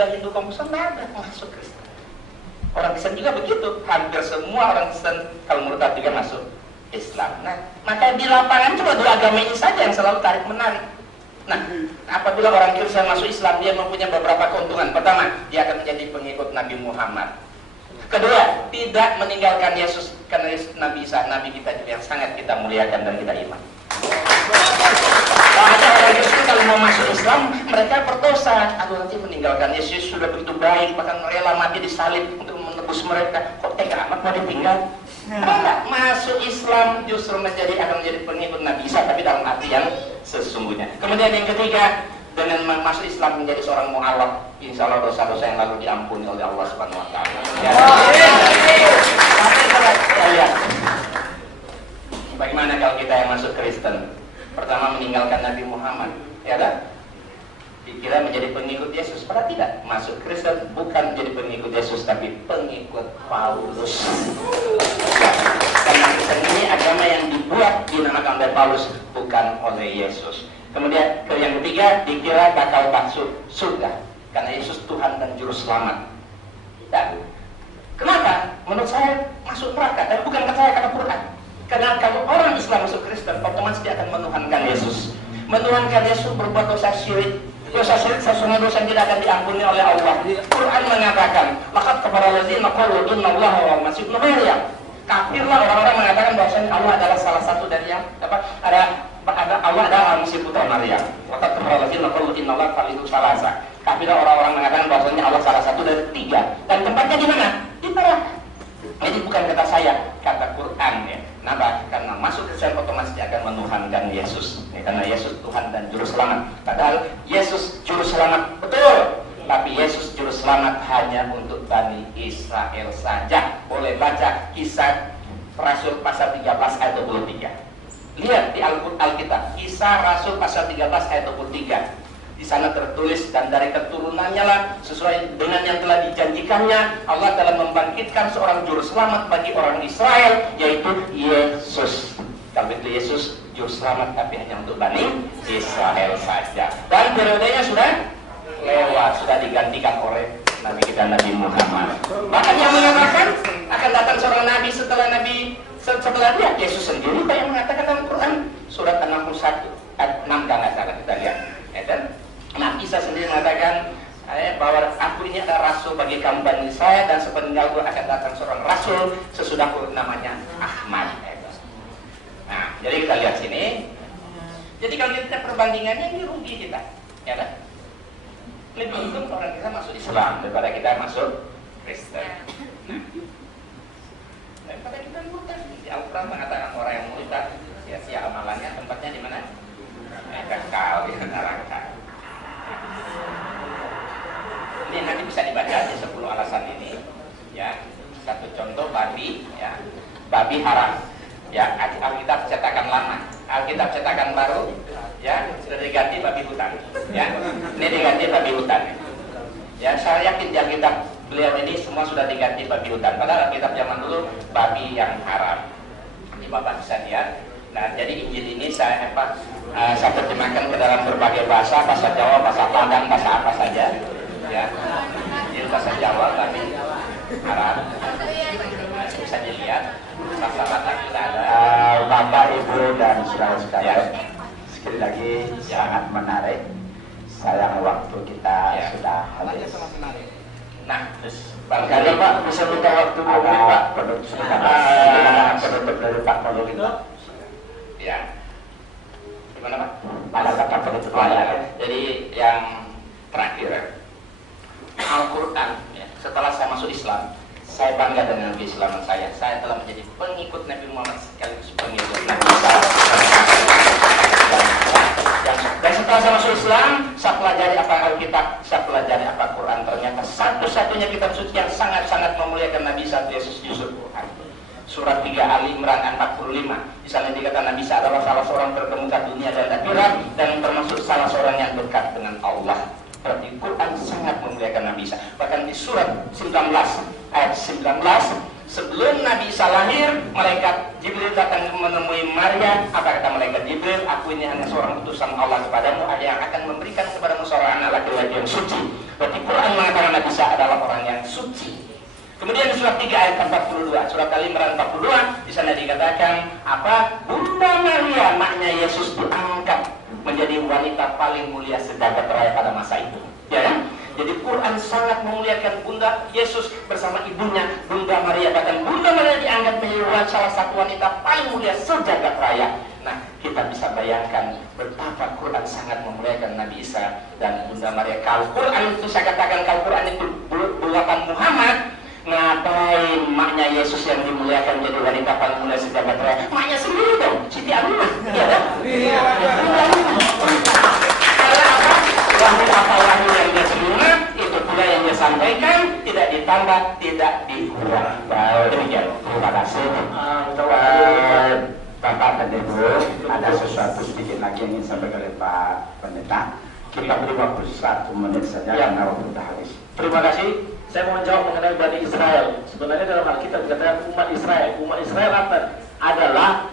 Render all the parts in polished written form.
Buddha, Hindu, Konfusius, nggak ada masuk Kristen. Orang Kristen juga begitu, hampir semua orang Kristen kalau menurut Artikel masuk Islam. Nah, maka di lapangan cuma dua agama ini saja yang selalu tarik menarik. Nah, apabila orang Kristen masuk Islam, dia mempunyai beberapa keuntungan. Pertama, dia akan menjadi pengikut Nabi Muhammad. Kedua, tidak meninggalkan Yesus, karena Yesus Nabi Isa, Nabi kita juga yang sangat kita muliakan dan kita iman. Ada orang Kristen kalau mau masuk Islam, mereka berdosa. Aduh, nanti meninggalkan Yesus sudah begitu baik, bahkan rela mati disalib untuk menebus mereka. Kok tega amat mau ditinggal? Enggak, masuk Islam justru akan menjadi pengikut Nabi Isa, tapi dalam arti yang sesungguhnya. Kemudian yang ketiga, dengan masuk Islam menjadi seorang mu'alaf, insya Allah dosa-dosa yang lalu diampuni oleh Allah Subhanahu Wa Taala. Ya. Lihat, bagaimana kalau kita yang masuk Kristen? Pertama meninggalkan Nabi Muhammad, ya kan? Dikira menjadi pengikut Yesus, padahal tidak. Masuk Kristen bukan menjadi pengikut Yesus, tapi pengikut Paulus. Karena Kristen ini agama yang dibuat dinamakan oleh Paulus, bukan oleh Yesus. Kemudian yang ketiga, dikira bakal masuk surga karena Yesus Tuhan dan Juru Selamat. Dan kenapa? Menurut saya masuk neraka, dan bukan kata saya, kata Quran. Karena kalau orang Islam masuk Kristen, otomatis dia akan menuhankan Yesus. Menuhankan Yesus berbuat dosa syirik. Dosa syirik sesungguhnya dosa yang tidak akan diampuni oleh Allah. Quran mengatakan, laqad kafara alladzina qalu innallaha wal masih ibnu Maryam. Kafirlah orang-orang mengatakan bahwasanya Allah adalah salah satu dari yang Allah adalah Al-Masih putra Maryam. Laqad kafara alladzina qalu innallaha thalithu thalatsa. Kafirlah orang-orang mengatakan bahwasanya Allah salah satu dari tiga. Dan tempatnya di mana? Di neraka. Ini bukan kata saya, kata Quran ya. Kenapa? Karena masuk Kristen otomatis dia akan menuhankan Yesus ya, karena Yesus Tuhan dan Juru Selamat. Padahal Yesus Juru Selamat, betul. Tapi Yesus Juru Selamat hanya untuk Bani Israel saja. Boleh baca Kisah Rasul pasal 13 ayat 23. Lihat di Alkitab, Kisah Rasul pasal 13 ayat 23. Di sana tertulis, dan dari keturunannya lah sesuai dengan yang telah dijanjikannya, Allah telah membangkitkan seorang juru selamat bagi orang Israel, yaitu Yesus. Kalau itu Yesus juru selamat, tapi hanya untuk Bani Israel saja. Dan periodenya sudah lewat, sudah digantikan oleh Nabi kita Nabi Muhammad. Bahkan yang mengatakan akan datang seorang Nabi setelah dia, Yesus sendiri yang mengatakan dalam Quran surat 61 ayat 6 kalau salah kita lihat. Dan Nabi Isa sendiri mengatakan bahwa aku ini adalah rasul bagi kaum Bani Israel, dan sepeninggalku akan datang seorang rasul sesudahku namanya Ahmad. Nah, jadi kita lihat sini. Jadi kalau kita perbandingannya, ini rugi kita, ya kan? Lebih untung orang kita masuk Islam daripada kita masuk Kristen. Daripada kita murtad. Di Al-Quran mengatakan orang yang murtad sia-sia amalannya, tempatnya di mana? Kekal di neraka. Ini nanti bisa dibaca di 10 alasan ini ya. Satu contoh babi ya. Babi haram ya. Alkitab cetakan lama, Alkitab cetakan baru ya, sudah diganti babi hutan ya. Ini diganti babi hutan ya. Saya yakin di Alkitab beliau ini semua sudah diganti babi hutan. Padahal Alkitab zaman dulu babi yang haram. Ini Bapak bisa lihat. Nah, jadi Injil ini saya terjemahkan ke dalam berbagai bahasa Jawa, bahasa Padang, bahasa apa saja ya. Injil bahasa Jawa tapi Arab. Bisa dilihat bahasa Batak kita ada. Bapak, Ibu dan saudara-saudara ya. Sekali lagi sangat menarik. Sayang waktu kita sudah habis. Nah, barangkali Pak bisa minta waktu dulu Pak penutup dari Pak Polo itu. Ya. Gimana Pak? Ada kata penutup Ya. Jadi yang terakhir, Al-Quran ya. Setelah saya masuk Islam, saya bangga dengan keislaman saya. Saya telah menjadi pengikut Nabi Muhammad sekaligus pengikut Nabi Isa. Dan setelah saya masuk Islam, saya pelajari apa Alkitab, saya pelajari apa Quran. Ternyata satu-satunya kitab suci yang sangat-sangat memuliakan Nabi Isa, Yesus Yusuf Quran. Surat 3 Ali Imran 45. Di sana dikatakan Nabi Isa adalah salah seorang terkemuka dunia dan akhirat, dan termasuk salah seorang yang dekat dengan Allah. Berarti Quran sangat memuliakan Nabi Isa. Bahkan di surat 19 ayat 19 Sebelum Nabi Isa lahir, malaikat Jibril datang menemui Maria. Apa kata malaikat Jibril? Aku ini hanya seorang utusan Allah kepadamu, yang akan memberikan kepadamu seorang anak laki-laki yang suci. Berarti Quran mengatakan Nabi Isa adalah orang yang suci. Kemudian surat 3 ayat 42, surat Al-Imran 42, di sana dikatakan apa? Bunda Maria, maknya Yesus, diangkat menjadi wanita paling mulia sejagat raya pada masa itu. Ya kan? Jadi Quran sangat memuliakan Bunda Yesus bersama ibunya, Bunda Maria. Bahkan Bunda Maria dianggap menjadi salah satu wanita paling mulia sejagat raya. Nah, kita bisa bayangkan betapa Quran sangat memuliakan Nabi Isa dan Bunda Maria. Kalau Quran itu, saya katakan kalau Quran itu buatan Muhammad, ngapain maknya Yesus yang dimuliakan jadi wanita paling mulia sejagat raya? Maknya sendiri dong, Siti Aminah. Iya kan? Karena apa? Wahyu yang dia terima, itu pula yang dia sampaikan, tidak ditambah, tidak dikurang. Demikian. Terima kasih. Bapak dan Ibu, ada sesuatu sedikit lagi yang ingin sampaikan oleh Pak Pendeta. Kita beri waktu 1 menit saja karena waktu sudah habis. Terima kasih. Saya mau menjawab mengenai Bani Israel. Sebenarnya dalam Alkitab dikatakan umat Israel. Umat Israel adalah,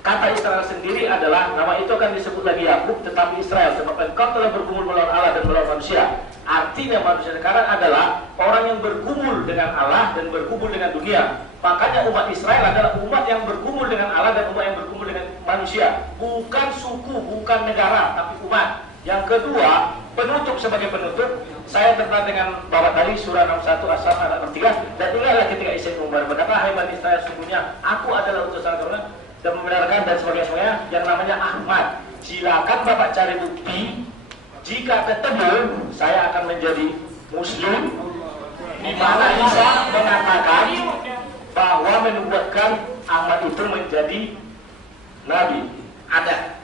kata Israel sendiri adalah, nama itu akan disebut lagi Yakub, tetapi Israel, sebab engkau telah bergumul melawan Allah dan melawan manusia. Artinya manusia sekarang adalah orang yang bergumul dengan Allah dan bergumul dengan dunia. Makanya umat Israel adalah umat yang bergumul dengan Allah dan umat yang bergumul dengan manusia. Bukan suku, bukan negara, tapi umat. Yang kedua, penutup sebagai penutup, saya tertarik dengan Bapak tadi surah 61 asal ayat 63, dan ingatlah ketika Isa Umar berkata, hai Bani Israel, sesungguhnya aku adalah utusan Tuhan dan membenarkan dan sebagainya yang namanya Ahmad. Silakan Bapak cari bukti. Jika ketemu, saya akan menjadi Muslim, di mana Isa mengatakan bahwa menubuatkan Ahmad itu menjadi Nabi. Ada.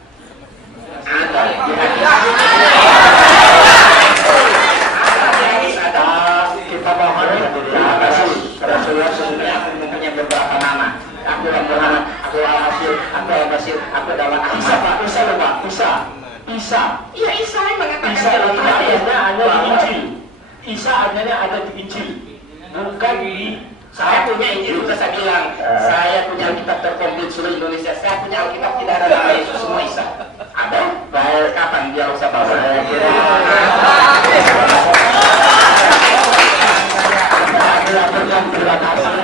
Kita mohon Rasulullah sesungguhnya aku mempunyai beberapa nama. Aku Muhammad, aku Al-Hasil, aku Al-Basir, aku adalah Isa. Pak Isa lupa, Isa. Iya, Isa yang mengatakan Isa itu ayatnya hanya di Injil. Isa ayatnya ada di Injil, bukan di. Saya punya Injil, sudah saya bilang. Saya punya Alkitab terkomplit seluruh Indonesia. Saya punya Alkitab tidak ada nama Yesus, semua Isa. Ada? Baik, kapan dia usah bawa? Saya kira. Terima kasih.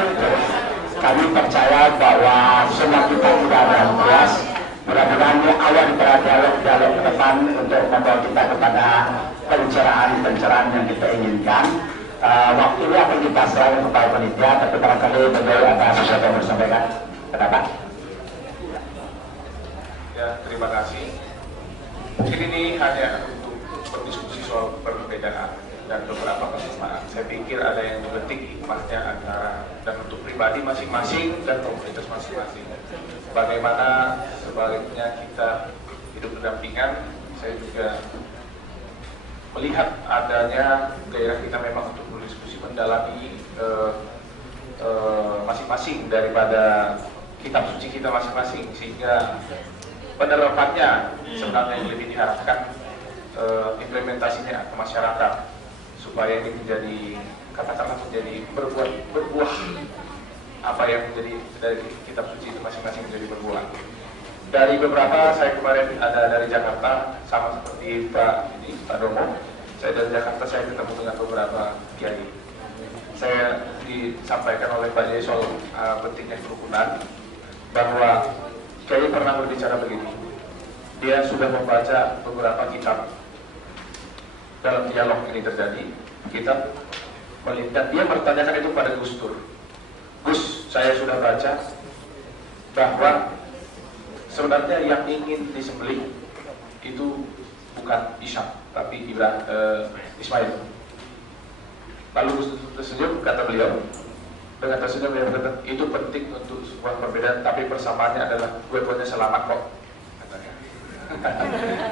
Kami percaya bahwa semua kita tidak ada bias. Mudah-mudahan ini awal para dialog ke depan untuk membawa kita kepada pencerahan yang kita inginkan. Waktu ini akan kita serahkan kepada panitia, tapi barangkali beliau ada sesuatu yang disampaikan. Kenapa? Ya, terima kasih. Mungkin ini hanya untuk berdiskusi soal perbedaan dan beberapa kesamaan. Saya pikir ada yang dipetik hikmahnya antara dan untuk pribadi masing-masing dan komunitas masing-masing. Bagaimana sebaliknya kita hidup berdampingan. Saya juga melihat adanya gairah kita memang untuk berdiskusi mendalami masing-masing daripada kitab suci kita masing-masing, sehingga penerapannya sebenarnya yang lebih diharapkan implementasinya ke masyarakat supaya ini menjadi katakanlah menjadi berbuah apa yang menjadi dari kitab suci itu masing-masing menjadi berbuah. Dari beberapa, saya kemarin ada dari Jakarta, sama seperti Pak Domo. Saya dari Jakarta, saya ketemu dengan beberapa kiai. Saya disampaikan oleh Pak Yesol pentingnya kerukunan, bahwa kiai pernah berbicara begini. Dia sudah membaca beberapa kitab. Dalam dialog ini terjadi, kitab melihat, dia bertanyakan itu pada Gus Dur. Gus, saya sudah baca bahwa sebenarnya yang ingin disembelih itu bukan Ishak, tapi Ismail. Lalu Gus tersenyum, kata beliau, dengan tersenyum beliau berkata, itu penting untuk sebuah perbedaan, tapi persamaannya adalah dua-duanya selamat kok.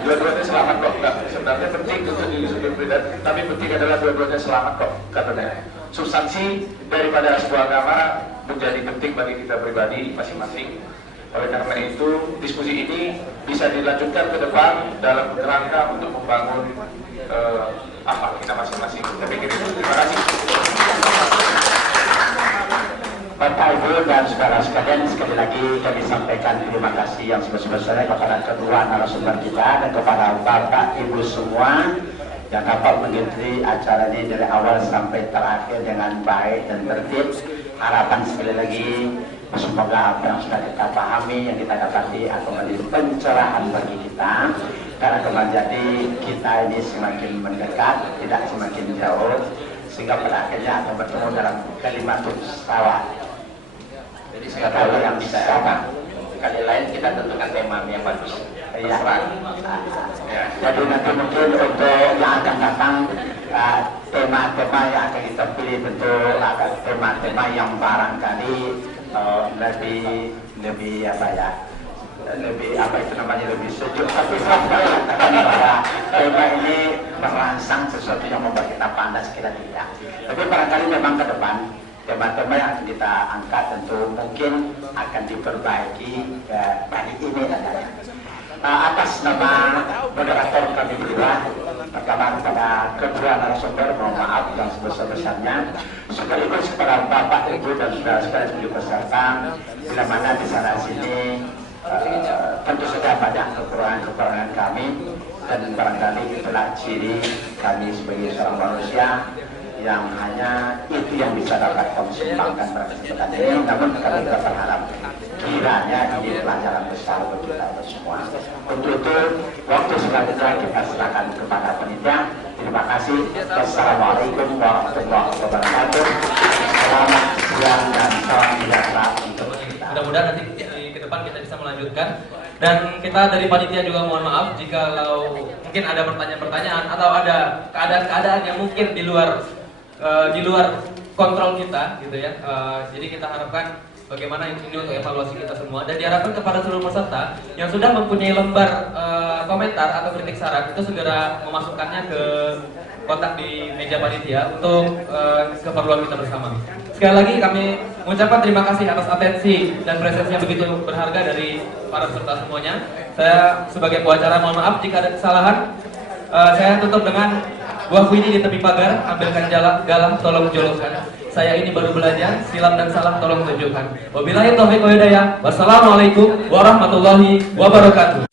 Dua-duanya selamat kok. Enggak, sebenarnya penting untuk disebut berbeda, tapi penting adalah dua-duanya selamat kok, katanya. Substansi daripada sebuah agama menjadi penting bagi kita pribadi masing-masing. Oleh karena itu, diskusi ini bisa dilanjutkan ke depan dalam kerangka untuk membangun apa kita masing-masing. Saya pikir itu. Terima kasih. Bapak, Ibu, dan saudara sekalian, sekali lagi kami sampaikan terima kasih yang sebesar-besarnya kepada kedua narasumber kita dan kepada Bapak, Ibu semua yang dapat mengikuti acara ini dari awal sampai terakhir dengan baik dan tertib. Harapan sekali lagi semoga apa yang sudah kita pahami, yang kita dapati akan menjadi pencerahan bagi kita, karena akan menjadi kita ini semakin mendekat, tidak semakin jauh, sehingga pada akhirnya akan bertemu dalam kalimatun sawa. Jadi saya tahu yang bisa apa. Kali lain kita tentukan tema yang bagus. Iya. Ya. Jadi nanti mungkin untuk yang akan datang tema-tema yang akan kita pilih tentu akan tema-tema yang barangkali lebih apa ya, lebih apa itu namanya, lebih sejuk. Tapi saya katakan bahwa tema ini merangsang sesuatu yang membuat kita panas, kita tidak. Tapi barangkali memang ke depan tema-tema yang akan kita angkat tentu mungkin akan diperbaiki hari ini adanya. Atas nama moderator kami berdua, pertama kepada kedua narasumber, mohon maaf yang sebesar-besarnya, sekaligus kepada Bapak, Ibu, dan saudara-saudara sebagai peserta, bila mana di sana sini tentu saja banyak kekurangan kami, dan barangkali itulah ciri kami sebagai seorang manusia yang hanya itu yang bisa dapat kami sumbangkan pada kesempatan ini. Namun kami tetap berharap kiranya ini pelajaran besar bagi kita semua. Untuk itu waktu selanjutnya kita serahkan kepada panitia. Terima kasih. Wassalamualaikum warahmatullahi wabarakatuh. Selamat siang dan salam sejahtera untuk kita. Mudah-mudahan nanti ke depan kita bisa melanjutkan. Dan kita dari panitia juga mohon maaf jika mungkin ada pertanyaan-pertanyaan atau ada keadaan-keadaan yang mungkin di luar kontrol kita, gitu ya. Jadi kita harapkan bagaimana ini untuk evaluasi kita semua, dan diharapkan kepada seluruh peserta yang sudah mempunyai lembar komentar atau kritik saran itu segera memasukkannya ke kontak di meja panitia untuk keperluan kita bersama. Sekali lagi kami mengucapkan terima kasih atas atensi dan presensi yang begitu berharga dari para peserta semuanya. Saya sebagai pewacara mohon maaf jika ada kesalahan. Saya tutup dengan buah kuini di tepi pagar, ambilkan galang, tolong jolokkan. Saya ini baru belajar, silap dan salah tolong tunjukkan. Wabillahi taufiq wal hidayah. Wassalamualaikum warahmatullahi wabarakatuh.